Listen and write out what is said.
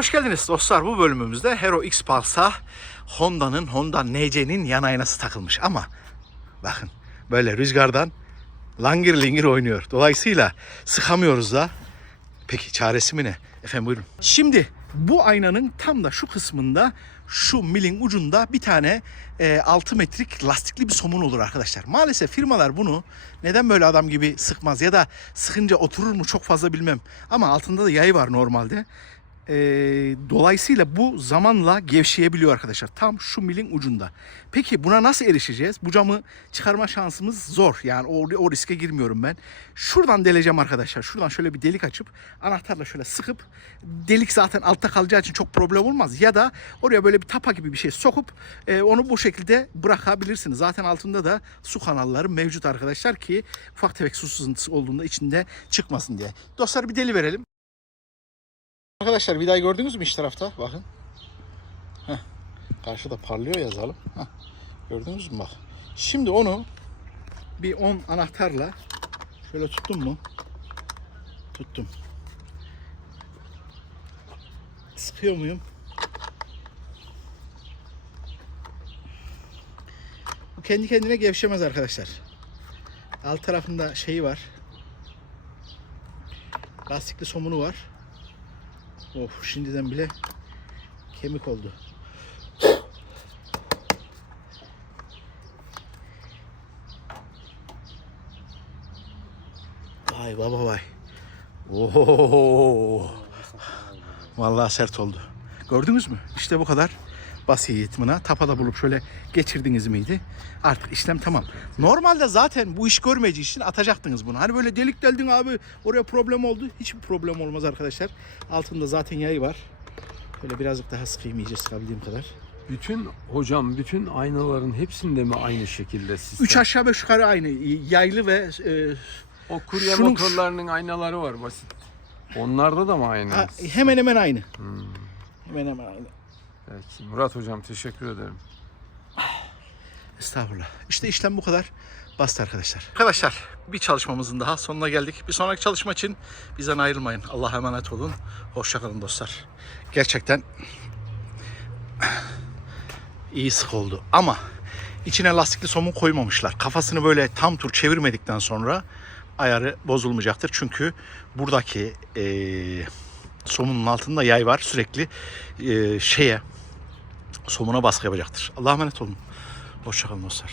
Hoş geldiniz dostlar. Bu bölümümüzde Hero X Pulse'a Honda'nın Honda NC'nin yan aynası takılmış ama bakın böyle rüzgardan langir lingir oynuyor. Dolayısıyla sıkamıyoruz da. Peki çaresi mi ne? Efendim buyurun. Şimdi bu aynanın tam da şu kısmında şu milin ucunda bir tane e, 6 metrik lastikli bir somun olur arkadaşlar. Maalesef firmalar bunu neden böyle adam gibi sıkmaz ya da sıkınca oturur mu çok fazla bilmem. Ama altında da yay var normalde. E, dolayısıyla bu zamanla gevşeyebiliyor arkadaşlar. Tam şu milin ucunda. Peki buna nasıl erişeceğiz? Bu camı çıkarma şansımız zor. Yani o, o riske girmiyorum ben. Şuradan deleceğim arkadaşlar. Şuradan şöyle bir delik açıp anahtarla şöyle sıkıp delik zaten altta kalacağı için çok problem olmaz. Ya da oraya böyle bir tapa gibi bir şey sokup e, onu bu şekilde bırakabilirsiniz. Zaten altında da su kanalları mevcut arkadaşlar ki ufak tefek su sızıntısı olduğunda içinde çıkmasın diye. Dostlar bir deli verelim. Arkadaşlar vidayı gördünüz mü iç tarafta? Bakın. Karşıda parlıyor yazalım. Heh. Gördünüz mü bak. Şimdi onu bir 10 anahtarla şöyle tuttum mu? Tuttum. Sıkıyor muyum? Bu kendi kendine gevşemez arkadaşlar. Alt tarafında şeyi var. Lastikli somunu var. Of şimdiden bile kemik oldu. Vay baba vay. Oo. Vallahi sert oldu. Gördünüz mü? İşte bu kadar basit buna. Tapada bulup şöyle geçirdiniz miydi? Artık işlem tamam. Normalde zaten bu iş görmeyeceği için atacaktınız bunu. Hani böyle delik deldin abi oraya problem oldu. Hiçbir problem olmaz arkadaşlar. Altında zaten yay var. Şöyle birazcık daha sıkayım iyice sıkabildiğim kadar. Bütün hocam bütün aynaların hepsinde mi aynı şekilde sistem? Üç aşağı beş yukarı aynı. Yaylı ve e, O kurye Şunun- motorlarının aynaları var basit. Onlarda da mı aynı? ha, hemen hemen aynı. Hmm. Hemen hemen aynı. Peki. Murat hocam teşekkür ederim. Estağfurullah. İşte işlem bu kadar basit arkadaşlar. Arkadaşlar bir çalışmamızın daha sonuna geldik. Bir sonraki çalışma için bizden ayrılmayın. Allah'a emanet olun. Hoşçakalın dostlar. Gerçekten iyi sık oldu. Ama içine lastikli somun koymamışlar. Kafasını böyle tam tur çevirmedikten sonra ayarı bozulmayacaktır. Çünkü buradaki eee somunun altında yay var. Sürekli eee, şeye somuna baskı yapacaktır. Allah'a emanet olun. Hoşçakalın dostlar.